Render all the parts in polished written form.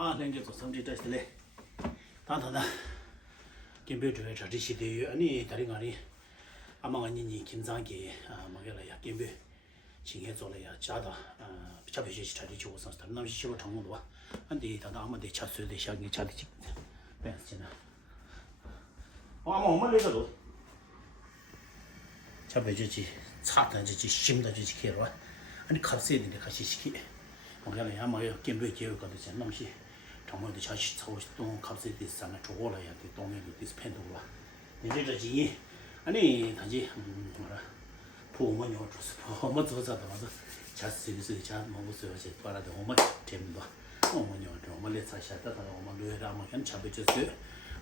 랭게 또 섬지 됐을래. 다다다. 김배주에 자리시대요. 아니 다른 아니 아마가니니 김장기 먹여라야 김배 징해做了呀 자다 비차배시 자리 주고서 남시 시로 정도도 와. 근데 다다 아마데 차수에 시작이 자리지. 벤스나. 아마 엄마래도 차배주지 차단지 심다지 지켜라. 아니 갑세인데 같이 시키. 뭐냐면 아마요 김배 계획까지 남시 정말도 자시 차고도 갑세에 대해서 조고라야 돼. 동네도 디스펜도로 와. 이제 지 아니 단지 뭐라 부모님 어쩌서 부모 저자다 맞아 자스에서 자 먹었어요. 제 바라도 엄마 때문에 어머니 엄마를 사셔다 엄마 노래라면 괜찮겠어요.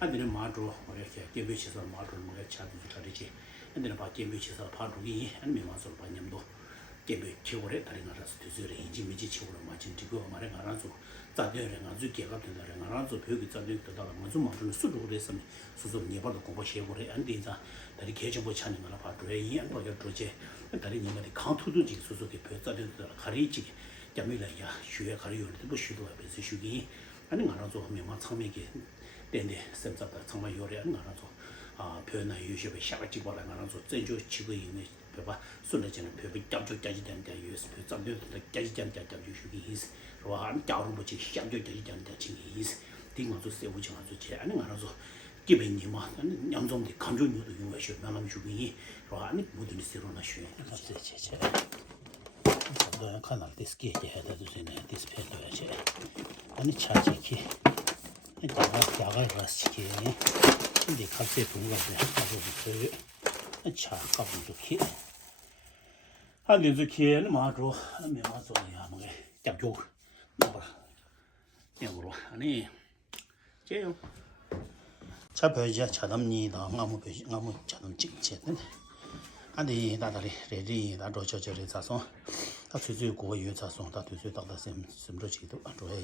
안되는 마도 이렇게 개비시서 마도 뭐가 차도 다르지. 안되는 바 개비시서 파도기 안미마서 반념도 개비 치고래 다른 나라서 되서래 인지 미지 치고래 맞진 지고 말에 가라서 자대를 가지고 개가 된다래 가라서 벽이 자대다 가지고 맞는 수도 그랬으면 수도 네발도 공부 시고래 안 된다. 다리 개정부 찾는 거라 봐도래 이안 보여 도제 다리 님들이 강투도 지 수수게 벽자들다 가리지 야미라야 쉬에 가리요도 뭐 쉬도 앞에서 쉬기 아니 가라서 하면 참매게 된데 센터다 정말 요래 안 가라서 표현나 유시에 샤가지 보라 가라서 전주 지구 있는 봐 순례지는 벽이 깜짝까지 된다 USB 잠들다 까지 된다 유시기 있어 로한 자로 뭐지 깜짝까지 된다 진이 있어 딩어도 세고 정아도 제 아니 가라서 기본이마 양정도 감정료도 용하셔 나람 주기니 로한 모든 세로나 쉬어 제제 너 카나 디스키 해다 주세요 디스플레이 해야지 아니 차지키 자가 라스키 근데 갑자기 동가 돼 가지고 차 가본 좋기 한데 좋기는 마도 명화소야 뭐게 잡죠 나봐 영으로 아니 제요 차 배지 차담니다 아무 배지 아무 차담 찍체는 아니 나다리 레디 나도 저저리 자송 다 최最国语자송 다 최最到的什么程度主要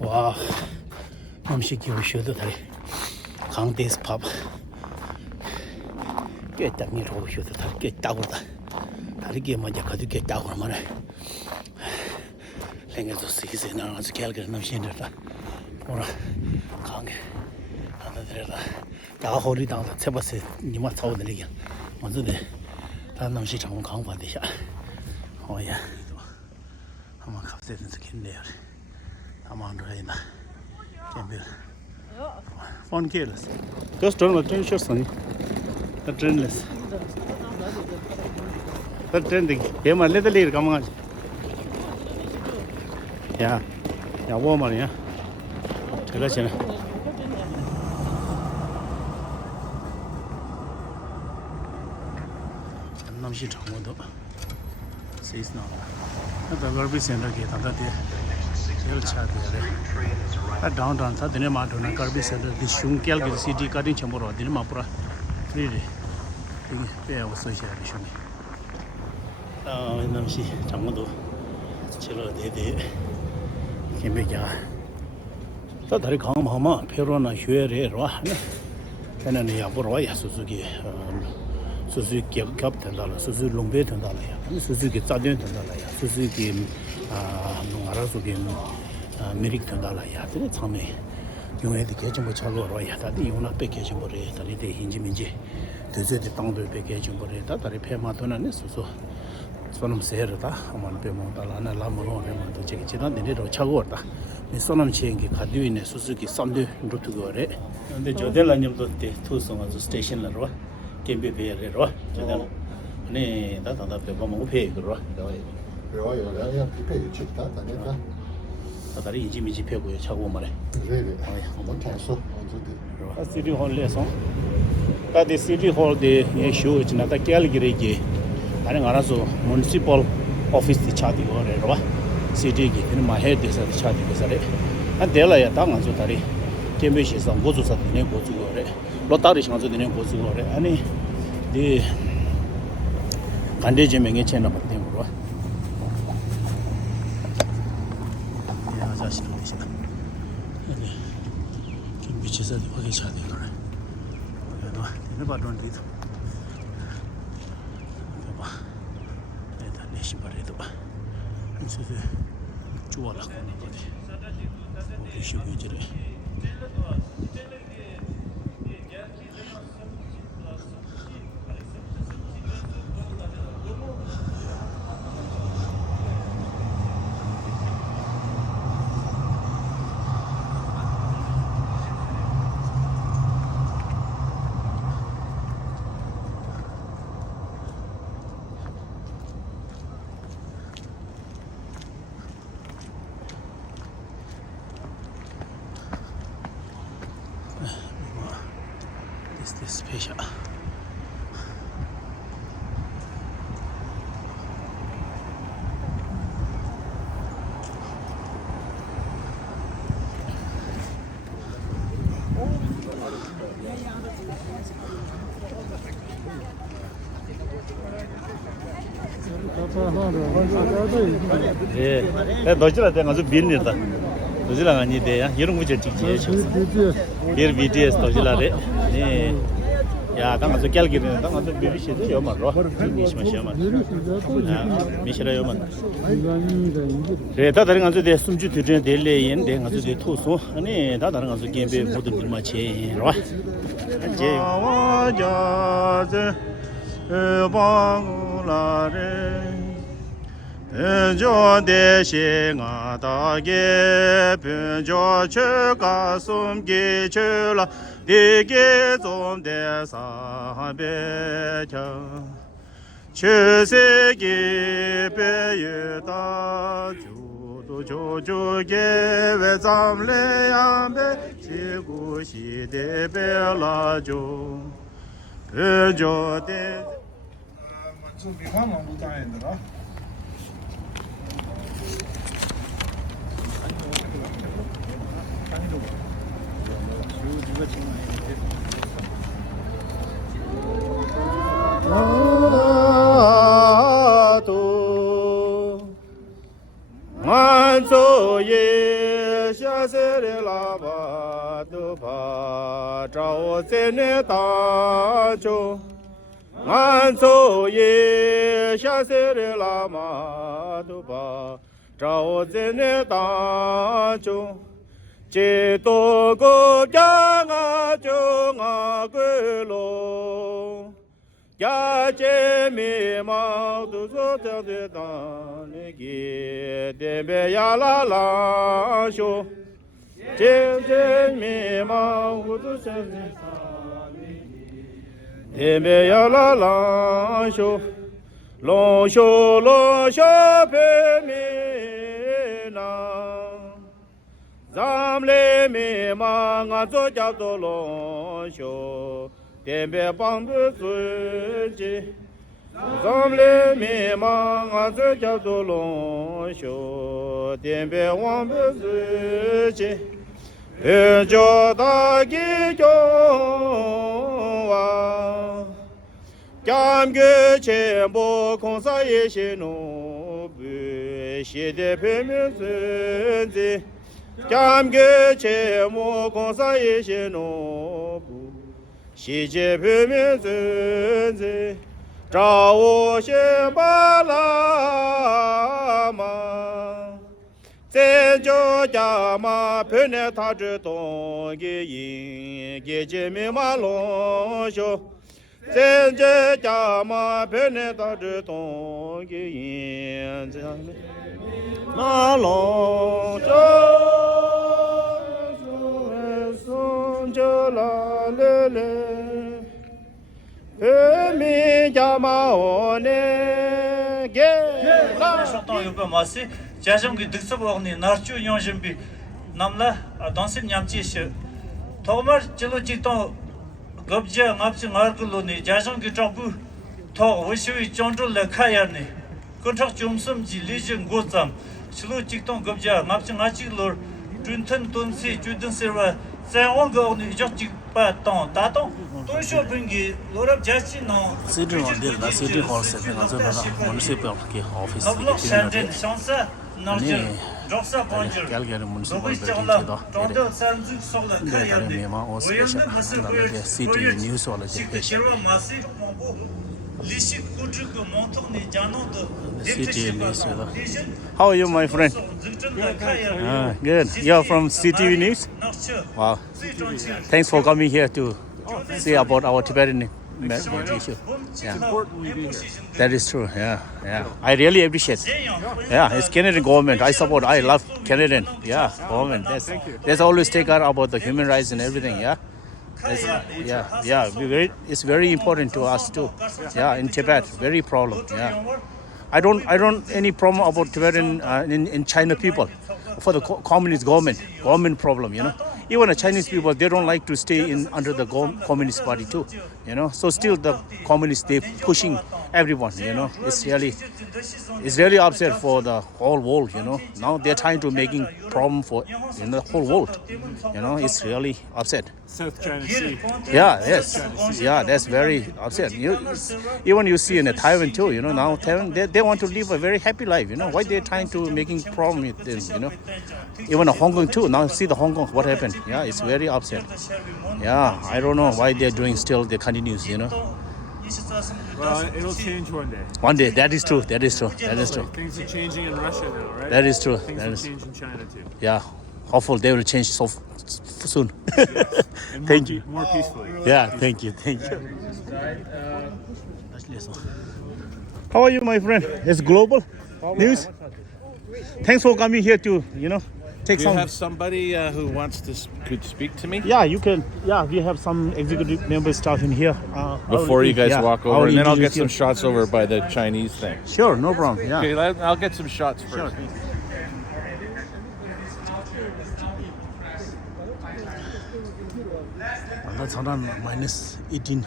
와, 음식이 오셔도 돼. 강대스 밥. 꽤 땅이로 오셔도 다 꽤 따고다. 다르게 먼저 가지고 따고 말해. 생겨서 쓰기서 나가서 결국 남신들다. 뭐라 강게 하나들라. 다 호리당도 쳐봤어. 니마 차오들이게. 먼저네. 다 남신 장원 강반대샤. 어야. 한번 갑자기 생긴대요. Amandreina. Campbell. One careless. Just turn the train short son. The trainless. The trending. Yeah, my little leader come on. Yeah. Yeah, woman, yeah. Tell us, yeah. I'm she talking about. Says now. The garbage center gate on that day. downtown था दिन में auto ना Karbi centre दी शुंकेल की city carding chamber हो दिन में पूरा free रे पे वो सोचा है शुंग नमसी चंबर चलो दे क्या में क्या तो धरे काम हमा फिर ना शुए रे रहा है ना नहीं आप रहा या सुजुकी क्या था डाला सुजुकी लंबे था डाला या सुजुकी चादर था डाला या Suzuki नोंगारा Suzuki 미릭 된다라야 되네 참에 용해도 개좀 뭐 차고 와야 다들 용나 뺏게 좀 버려 다들 인지민지 되제대 땅도 뺏게 좀 버려 다들 폐마도는 수수 손음 세르다 아만 배모달라나 라모로는 또 제기 지난데로 차고 왔다 이 손음 체인기 가디위네 수수기 쌈도 루트거래 근데 저들라님도 때 투송아서 스테이션으로 캠비베르로 저들 네 다다다 배고 배그로 배워요 배요 칩다 다니다 다리 인지미지 펴고요 차고 말해. 네네. 한번 타서 언제든. 시티 홀에서 다디 시티 홀데 이슈 지나다 캘기리게 아니 알아서 뮤니시퍼ల్ 오피스 차디고래 봐. 시티기 그 마헤드에서 차디고서래. 안 될어야 당한서 다리 캠비시서 고조사 되네 고조고래. 로타리 상서 되네 고조고래. 아니 이 간대제 명예 채널 받는 거로. 야, 자식들 되시나. 아니. 김비치서 거기 차야 돼 그래. 그래도 얘네 바론 뒤도. 봐. 일단 내 신발에도 봐. 이제 좋아라 거는 거지. 우리 쉬고지래. This special. 예, 너지라 내가 좀 비린다. 너지라 아니대야. 이런 거 제일 찍지. 이 BTS 너지라래. 네. 야, 당가 저 갤기는 당가 저 비리시도 요만로. 미시마시만. 미시라 요만. 네, 다른 가서 대 숨주 들은 델레인 대 가서 대 토소. 아니, 다른 가서 게임에 모든 일마치로. 이제 와자제 방울라레 변조 대신 아다게 변조 처가 숨기 줄라 되게 좀 대사배자 최세기 배유다 주도 조조게 왜 잠래양배 지구시대 배라죠 변조 대 좀 비판만 못하겠더라. 나도 만소예 샤세레 라바도 바자오 세네 다조 만소예 샤세레 라마도 바자오 세네 다조 제도고 장아 정아 글로 야제미 마도 소자데다니기 데베야라라쇼 제제미 마도 소자데다니기 데베야라라쇼 로쇼 로쇼 페미나 잠레 미망아 조자도로쇼 템베 방부스지 잠레 미망아 조자도로쇼 템베 왕부스지 베조다기 교와 감게체모 공사예시노 시대 페면스지 감게체모 공사예시노 시제표면선제 자오시바라마 제조자마 페네타즈동기인 게제미마로쇼 제제자마 페네타즈동기인 마로쇼 손절라레레 미자마오네 게라 chantant yoga masi jajam gi diksab ogni narchu yonjim bi namla dansin nyamchi shi togmar chilo chiton gobja ngapchi ngargulo ni jajam gi chokbu to wishui chondrol la khayar ni kontak chumsum ji lijin gozam chilo chiton gobja ngapchi ngachi lor juntan tonsi judin serwa c'est on go ni je ti pas ton ta ton to shopping gi lorab jasi no city hall there the city hall se na zo na municipal ke office Nablo ke Shandin Shansa Narjil Dropsa Ponjil Calgary municipal Robish building Chawla do Tondo Sanjuk Sola Kayabdi mema o special the city news wala je Chirwa Masi Mambo Lishi Kudru ko Montok ni Jano de city news how are you my friend good you're from CTV news wow thanks for coming here to see about our Tibetan issue. Yeah, that is true. Yeah. I really appreciate. Yeah, it's Canadian government. I support. I love Canadian. Yeah, government. That's always take care about the human rights and everything. Yeah. It's very important to us too. Yeah, in Tibet, very problem. Yeah. I don't any problem about Tibetan in China people for the communist government problem, you know. Even the Chinese people, they don't like to stay in under the communist party too, you know. So still the communists, they pushing everyone, you know. It's really upset for the whole world, you know. Now they're trying to making problem for the whole world, you know. It's really upset. South China Sea. Yeah, that's very upset. Even you see in Taiwan too, you know. Now Taiwan, they want to live a very happy life, you know. Why they're trying to making problem with them, you know. Even Hong Kong too. Now see the Hong Kong, what happened? Yeah, it's very upset. Yeah, I don't know why they're doing still. They continues, you know. Well, it'll change one day. One day, that is true. Things are changing in Russia now, right? That is true. Things will change in China too. Yeah, hopefully they will change soon. And Thank you. More peacefully. Yeah, thank you. How are you, my friend? It's global news. Thanks for coming here to, take Do some. you have somebody who could speak to me? Yeah, you can. Yeah, we have some executive member staff in here. Before you guys walk over, and then I'll get some you. shots over by the Chinese thing. Sure, no problem. Yeah. Okay, I'll get some shots first. That's -18.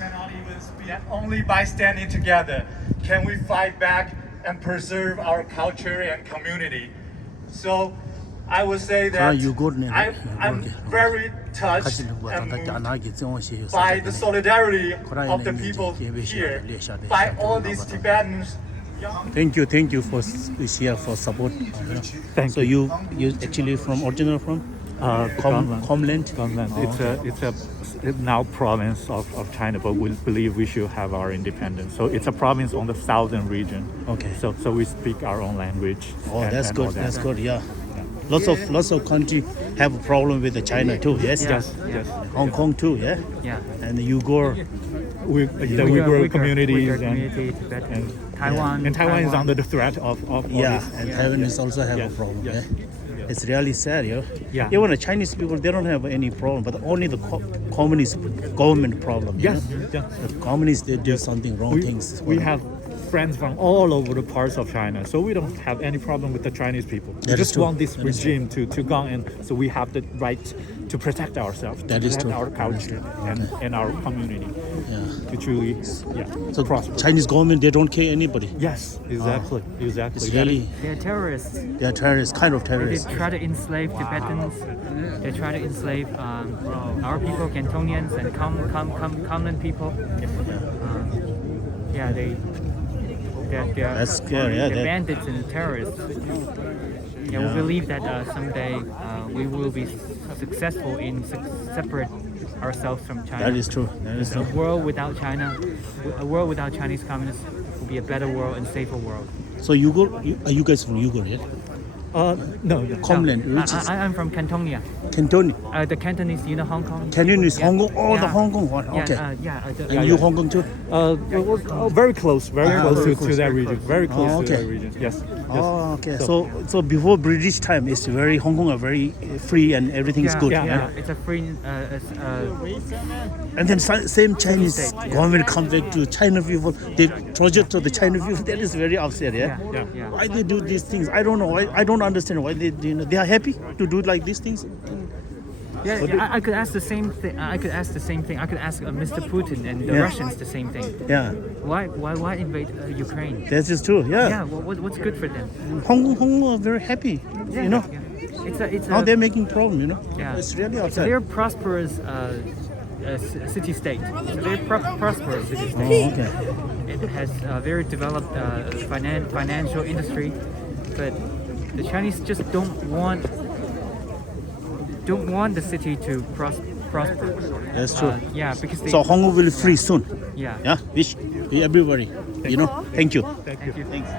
Cannot even speak. And only by standing together can we fight back and preserve our culture and community. So I would say that I'm very touched and moved by the solidarity of the people here, by all these Tibetans. Thank you for here for support. So you actually original from Comland. It's a now province of China, but we believe we should have our independence. So it's a province on the southern region. Okay. So we speak our own language. That's good. That's good. Yeah. Lots of country have a problem with the China too. Yes. Hong Kong too. Yeah. Yeah. And the Uyghur. The Uyghur communities Tibet, and Taiwan. And Taiwan is under the threat of all this. And Taiwan is also have a problem. Yes. Yeah. It's really sad, Yeah. Even the Chinese people, they don't have any problem, but only the communist government problem. Yes. The communists, they do something wrong things. We have friends from all over the parts of China, so we don't have any problem with the Chinese people. We just want this regime to go, and so we have the right to protect ourselves, to protect our culture and our community. To truly, So prosper. Chinese government, they don't care anybody. Yes, exactly. It's really, They're terrorists. they are terrorists, kind of They terrorists. try to enslave Tibetans. They try to enslave our people, Cantonians and common people. They're That's scary. Yeah, they're bandits and terrorists. We believe that someday we will be successful in separate ourselves from China. that is true. That is A true. world without China, a world without Chinese communists will be a better world and safer world. So Uyghur, are you guys from Uyghur? Yeah. No. Comland, which is I'm from Cantonia. Cantonese. The Cantonese, Hong Kong. Cantonese, Yeah. Hong Kong. Oh, the Yeah. Hong Kong one. Okay. And you Hong Kong too? Very close to that region. Very close to okay. that region. Yes. Oh, okay. So before British time, it's very Hong Kong are very free and everything is good. Yeah. It's a free. And then same Chinese government come back to China people. They project to the China people. That is very upset. Yeah. Why they do these things? I don't know. I don't understand why they are happy to do like these things. I could ask the same thing. I could ask Mr. Putin and the Russians the same thing. Yeah. Why invade Ukraine? That is true. Yeah. What's good for them? Hong Kong are very happy. It's Now they're making problem, you know. yeah. It's really It's a outside. very prosperous city-state. It's a very prosperous city-state. Oh, okay. It has a very developed financial industry, but the Chinese just don't want the city to prosper. That's true. Yeah, because they, So Hong Kong will free soon. yeah. Yeah, wish everybody. You know. Thank you. Thank you. Thanks.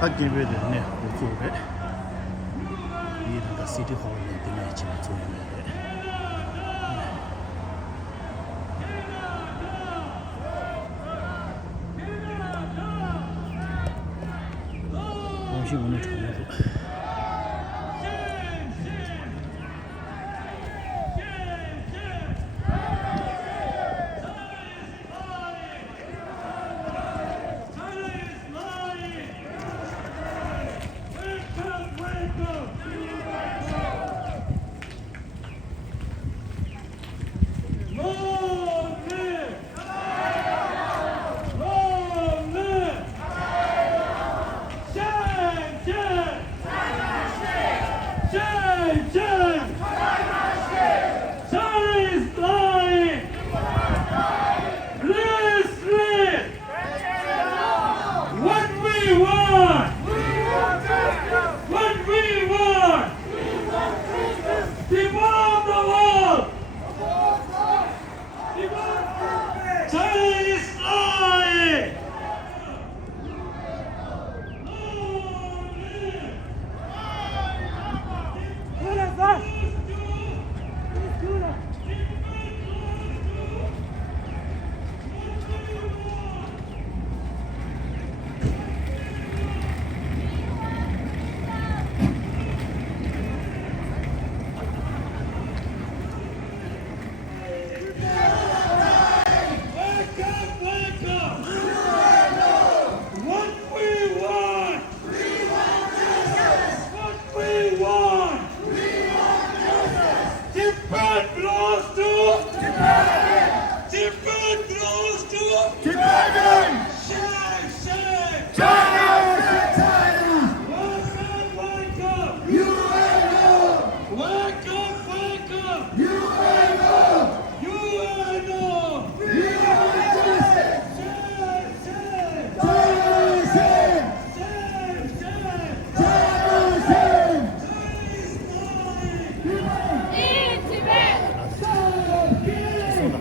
Hak gibi de ne oturuyor. Bir de City Hall ne için oturuyor. Bunu çalıyor.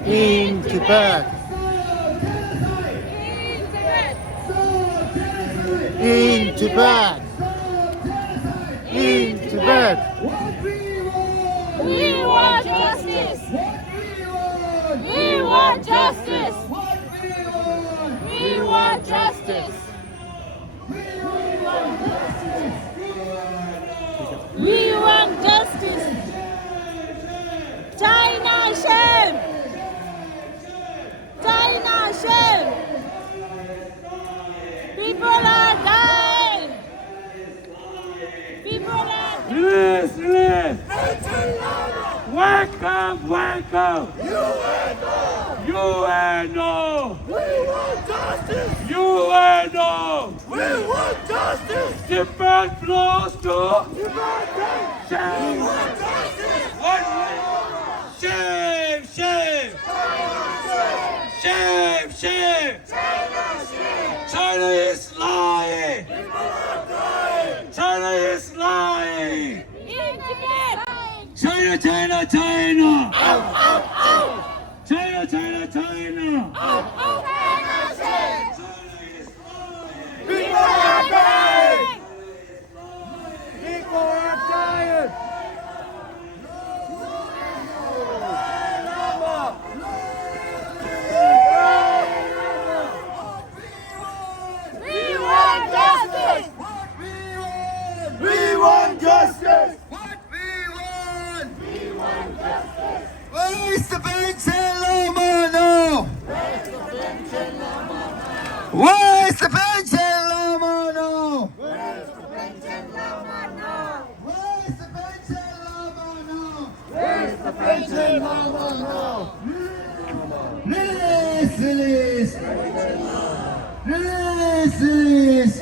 In Tibet. In Tibet. In Tibet. We want justice. We want justice. We want justice. We want justice. China shame. China shame. People are dying. People are dying. Release, release. Wake up, wake up. UNO. We want justice. UNO. We want justice. Tibet belongs to We want justice. Shame, shame. Shame, shame. China is lying. China is lying. In Tibet. China, China, China. Out, out, out. China, China, China. Out, out. China shame. People are dying. People are dying. We want justice. We want justice. Where is the bench and Lama now? Where is the bench and Lama now? Where is the bench and Lama now? Where is the bench and Lama now? Where is the bench and Lama now? Release, release. Release, release.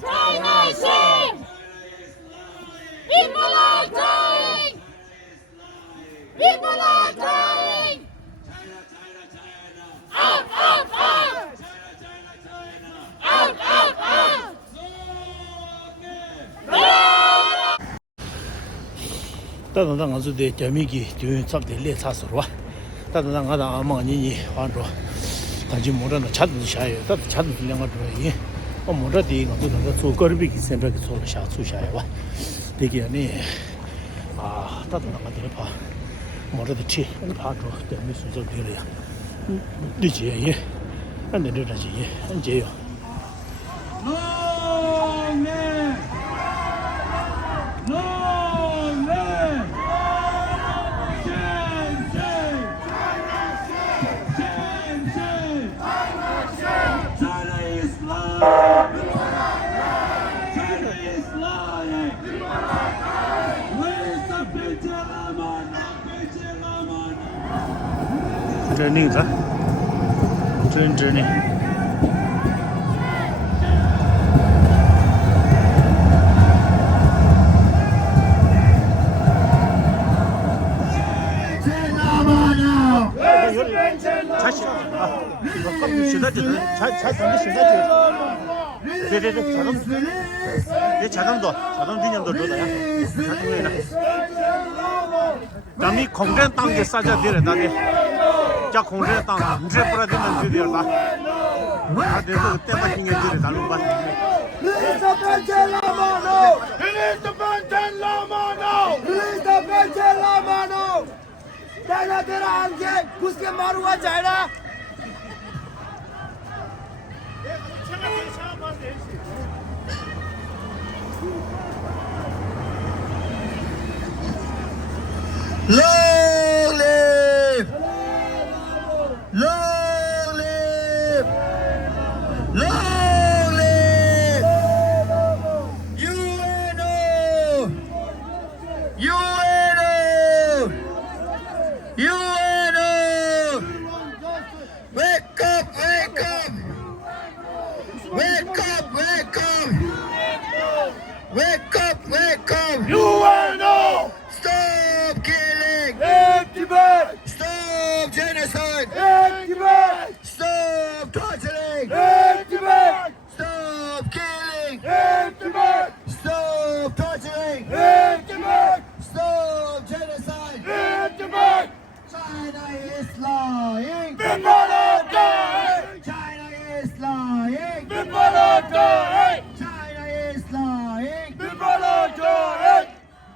China shame. 다른 가서 대 재미기 뒤에 잡대 레차서와 다른 가다 아마니 완전 단지 모르는 차도 샤요 다 차도两个 이 모르디 가서 저 거리비 생각이 서로 샤 수샤요 되게 네 다른 가다 봐 모르디 치 파도 때문에 수저 되려야 리지에 안 되려지 이제요 Training ra. Training. 자식. 아, 시다지. 잘 시다지. 네네네. 자담도 균형도 줘다야. 자담이나. 남이 공전 땅에 싸자 되래 나게. 자 공전 땅 문제 뿌려지면 되려다. 아, 내가 그때만 힘이 들이 달로 봐. Release the Benjamin Lamano! Release the Benjamin Lamano! Release the Benjamin Lamano! China तेरा आगे उसके मारूंगा China Long live! Long live! Long live! UNO! UNO! UNO! Wake up! Wake up! Wake up! Wake up! Wake up! Wake up! UNO! Stop killing! Tibet! Stop genocide! Tibet! Stop torturing! Tibet! Stop killing! Tibet! Stop torturing! Tibet! Stop genocide! Tibet! China is lying! People are dying! China is lying! People are dying! China is lying! People are dying!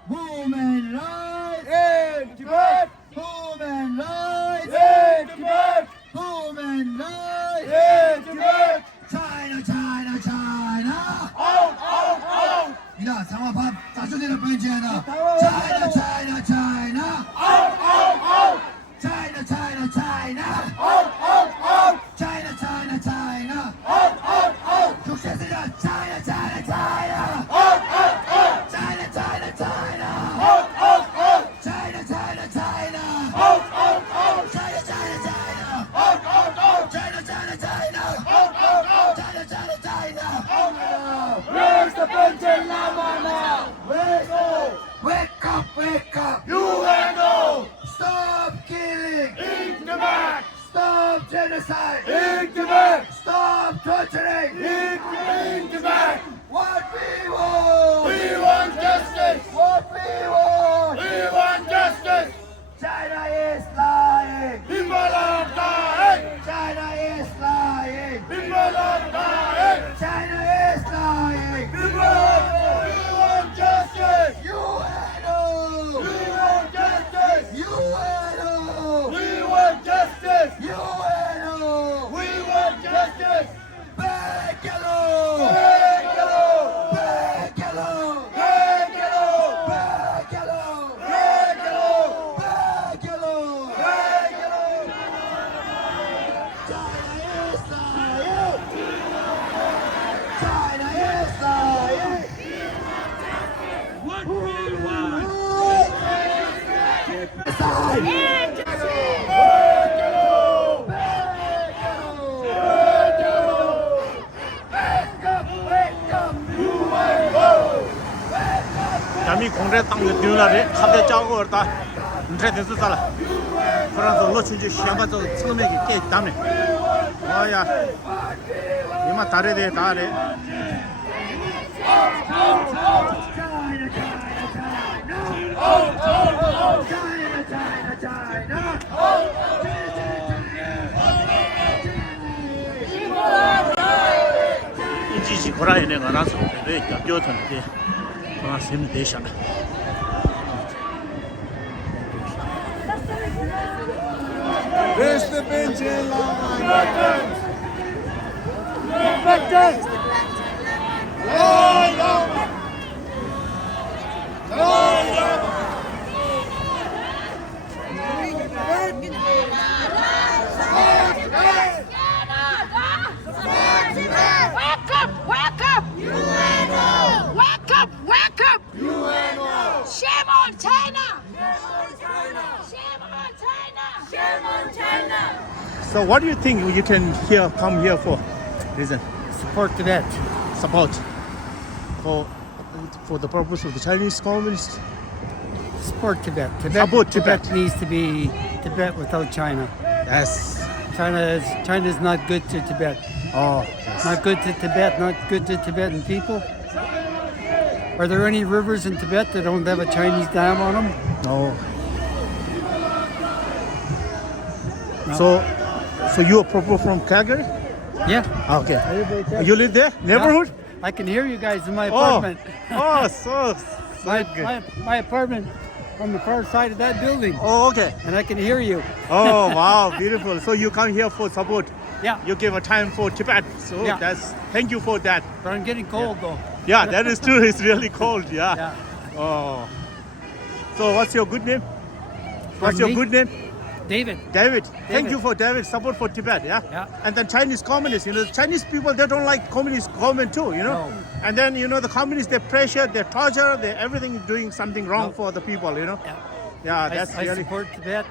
Human rights in Tibet! Human rights in Tibet! Human rights in Tibet! China, China, China! Out, out, out! 야, 상황 자주되는 번째나. China, China, China! Out, out, out! China, China, China! Out, out, out! China, China, China! Out, out, out! 독재자들 China, China, China! Out, out, out! China, China, China! Out, out, out! China, China, China! Out, out, out! China, China, China! Out, out, out! China, China, China! Out, out, out! China, China, China! Out, out! Where's the Benjamin Lama now? Where's go? Wake up! Wake up! UNO! Stop killing! In Tibet! Stop genocide! In Tibet! Stop torturing! In Tibet! What we want! We want justice! What we want! We want justice! China is lying! People are dying! China is lying! People are dying! China is lying! People are dying! We want justice! UNO! We want justice! UNO! We want justice! UNO! We want justice! Bekalo! Bekalo! Bekalo! Bekalo! Bekalo! Bekalo! Bekalo! Bekalo! China is lying! China is lying! What we want! 남이 공대 땅에 들어라래 카드 짜고 왔다 인체 됐어 살아 프랑스 로춘지 시험받아 처음에 깨 담네 와야 이마 다르대 다래 China, China, China! 인지시 고라이네 가나서 왜 겹겨던데 그나 세면 되셔. Where's the bench in line? Wake up! Wake up! Wake up! Wake up! Shame on China! Shame on China! Shame on China! So what do you think you can here come here for? Reason? Support Tibet. Support for the purpose of the Chinese Communists. Support Tibet. Support Tibet. needs to be Tibet without China. Yes. China is not good to Tibet. Oh. Not good to Tibet. Not good to Tibetan people. Are there any rivers in Tibet that don't have a Chinese dam on them? No. So you are proper from Calgary? Yeah. Okay. You live there? Neighborhood? I can hear you guys in my apartment. Oh, so good. My apartment on the far side of that building. Oh, okay. And I can hear you. Oh, wow, beautiful. So you come here for support. Yeah. You give a time for Tibet. So Yeah. thank you for that. But I'm getting cold though. Yeah, that is true. It's really cold. Yeah. Yeah. Oh. So what's your good name? What's Pardon your me? good name? David. David. Thank you for David support for Tibet. Yeah. Yeah. And then Chinese communists. The Chinese people, they don't like communist government too. No. And then the communists, they pressure, they torture, they everything is doing something wrong for the people. Yeah. Yeah, that's I really. support Tibet.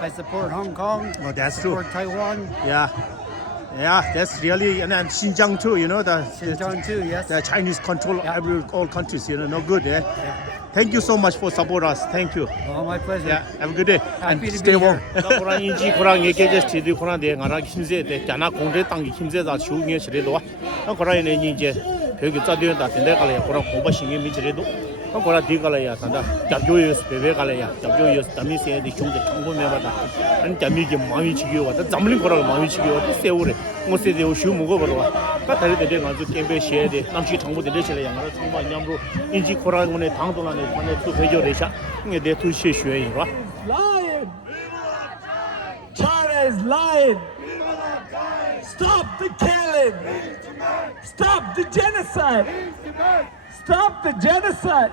I support Hong Kong. Oh, that's I true. support Taiwan. Yeah. Yeah, that's really, and then Xinjiang too, Xinjiang too, yes. the Chinese control Yeah. all countries, no good, eh? Thank you so much for support us. Thank you. Oh, my pleasure. Yeah, have a good day. Happy and to stay be warm. here. 고랑 인지 고랑 얘기해 주시디 고랑 내 가라 힘세 대 자나 공대 땅이 힘세다 주게 시래도 고랑 이제 벽이 짜되다 된다 갈래 고랑 공부 신경 미지래도 고랑 디갈래야 산다 잡조여스 베베 갈래야 잡조여스 담이세에 중대 청고면마다 아니 담이게 마음이 지겨 왔다 잠을 고랑 마음이 지겨 왔다 세월에 뭐세대 오슈 먹어 버려 까 다리 때 가서 캠베 시에 돼 남시 정보 되려실래 양으로 정말 냠로 인지 고랑 오늘 당도나네 판에 또 회조래샤 이게 내 투시 쉬어인 거 Lying! China is lying! Stop the killing! Stop the genocide! Stop the genocide!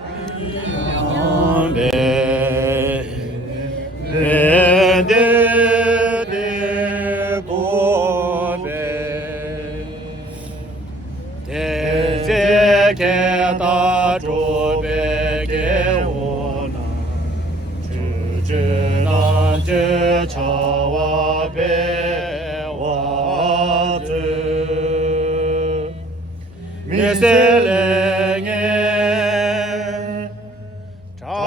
저와 배와즈 미셀랭에 자배요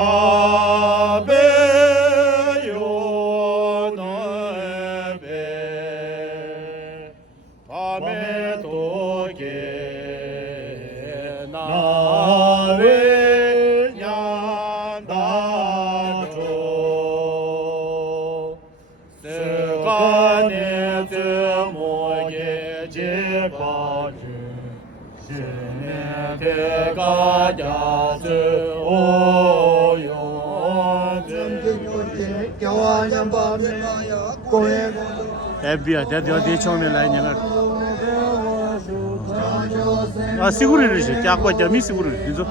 너베 밤에 도게 나웨 FBI 대대 처음에 라인을 아 시구리를 시 약과 점이 시구리를 그죠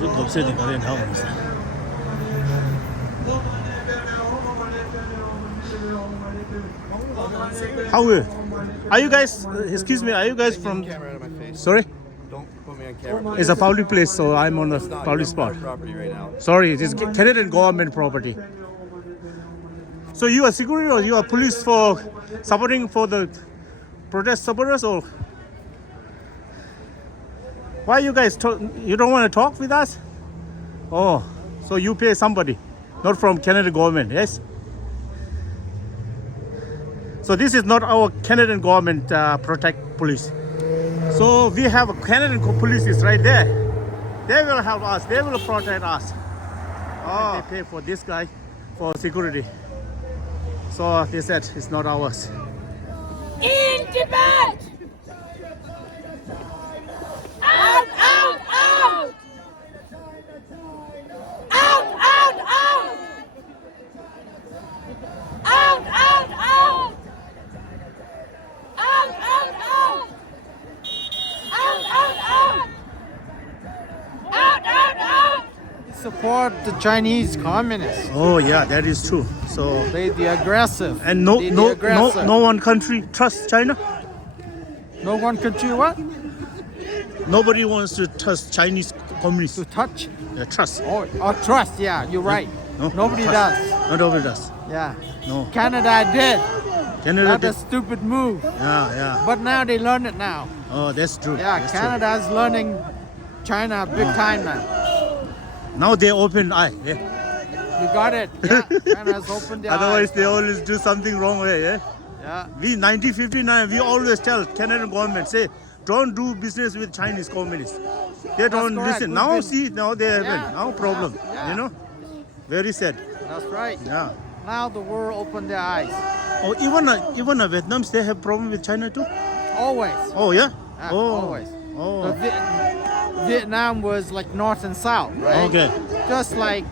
좀 없애야 되는 거는 하고 있어 How are you guys excuse me are you guys from sorry it's a public place so I'm on a public spot sorry it is Canadian government property so you are security or you are police for supporting for the protest supporters or why you guys you don't want to talk with us oh so you pay somebody not from Canadian government yes so this is not our Canadian government protect police so we have a Canadian police is right there they will help us they will protect us oh they pay for this guy for security. So they said it's not ours. In Tibet! Out, out, out! Out, out, out! Out, out, out! Out, out, out! Out, out, out! Out, out, out! Support the Chinese communists. Oh yeah, that is true. So The aggressive. and The aggressive. no one country trusts China. No one country what? Nobody wants to trust Chinese communists. To touch? Yeah, trust. Oh, trust, yeah, you're right. No, Nobody trust. does. No, nobody does. Yeah. No. Canada did. Canada Not a did. stupid move. Yeah. But now they learn it now. Oh, that's true. Yeah, that's Canada's learning China big time now. true. Now they open eye. Yeah. You got it. Yeah, China's opened their Otherwise, eyes they now. always do something wrong way. Yeah. Yeah. We 1959, we always tell Canadian government, say, don't do business with Chinese communists. They don't correct. listen. We've Now been- see, now they have Yeah, now problem. yeah. You know, very sad. That's right. Yeah. Now the world opened their eyes. Oh, even Vietnams, they have problem with China too. Always. Oh yeah. Yeah, Oh. always. Oh. But Vietnam was like north and south, right? Okay. Just like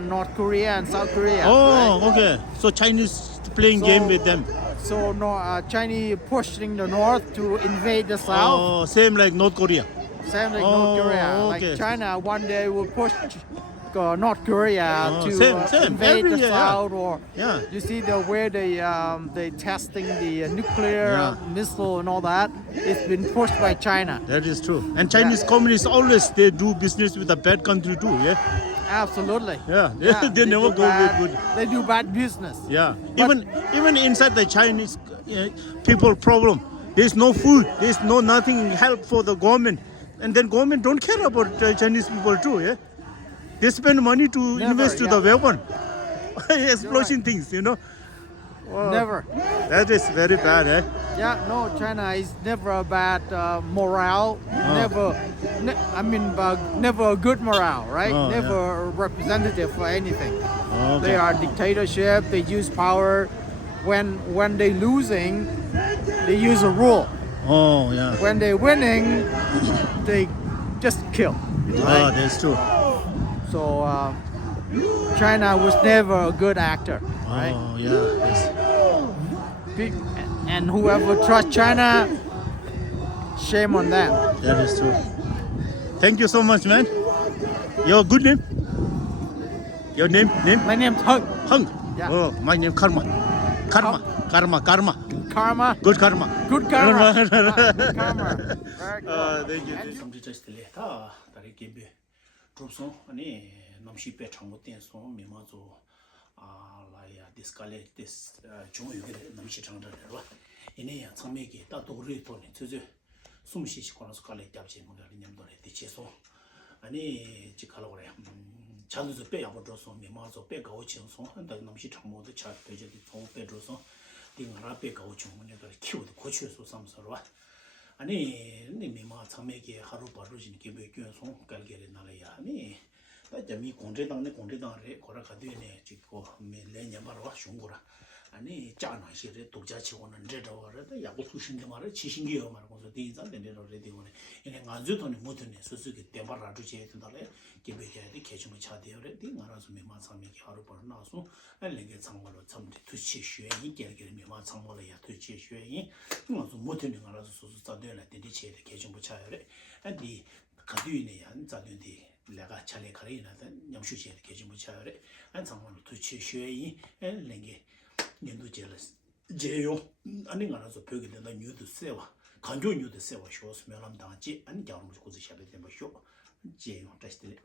North Korea and South Korea. Oh, right? okay. So Chinese playing So- game with them. So Chinese pushing the north to invade the south. Oh, same like North Korea. Same like Oh, North Korea. okay. Like China one day will push North Korea Oh, to same. invade Every the year, yeah. south, or Yeah. you see the where they testing the nuclear Yeah. missile and all that. It's been pushed by China. That is true. And Chinese communists always they do business with a bad country too. Yeah. Absolutely. Yeah. They never do go with bad- good. They do bad business. Yeah. Even inside the Chinese people problem, there's no food. There's nothing help for the government, and then government don't care about Chinese people too. Yeah. They spend money to Never, invest to yeah. the weapon, explosion things. You know. Never. That is very bad. Eh. Yeah, no, China is never a bad morale. Never a good morale, right? Oh, never yeah. a representative for anything. Okay. They are dictatorship. They use power. When they losing, they use a rule. Oh yeah. When they winning, they just kill. Ah, Right? that's true. So China was never a good actor, right? Oh yeah. Yes. And whoever trusts China, shame on them. That is true. Thank you so much, man. Your good name? Your name? My name's Hung. Hung. Yeah. Oh, my name Karma. Karma. Karma. Good karma. Good karma. Good karma. Very good. Thank you. And 아니 지칼로래 자주서 빼야고 줘서 미마서 빼가고 친송 한다 남시 정모도 차 되지도 통 빼줘서 딩하라 빼가고 중문에가 키워도 고치서 삼서로 아니 미마 참매게 하루 바로진 기배 교송 갈게래 나라야 아니 다자미 공제당네 공제당에 거라가 되네 찍고 매년 바로 숑고라 아니 짜나시래 독자치고는 저저거를 야고 수신게 말을 지신게요 말고서 디자 된대로 레디오네 이네 가주도네 못네 수수기 대바라 주제 된다래 기베게디 개심을 차대요래 딩아라서 미마 참매게 하루 바로 나서 알레게 상말로 참디 투치 쉐이 게게 미마 참말로야 투치 쉐이 그래서 못네 알아서 수수 짜대라 디디체 개심을 차요래 아니 가두이네 안 짜든디 내가 차례 가리나다 냠슈제 개심을 차요래 안 상말로 투치 쉐이 알레게 년도 제요 아니 가라서 벽에 된다 뉴도 세와 간조 뉴도 세와 쇼스 melам 당지 아니 자로 무슨 고지 샤베 된 버쇼 제요 다시들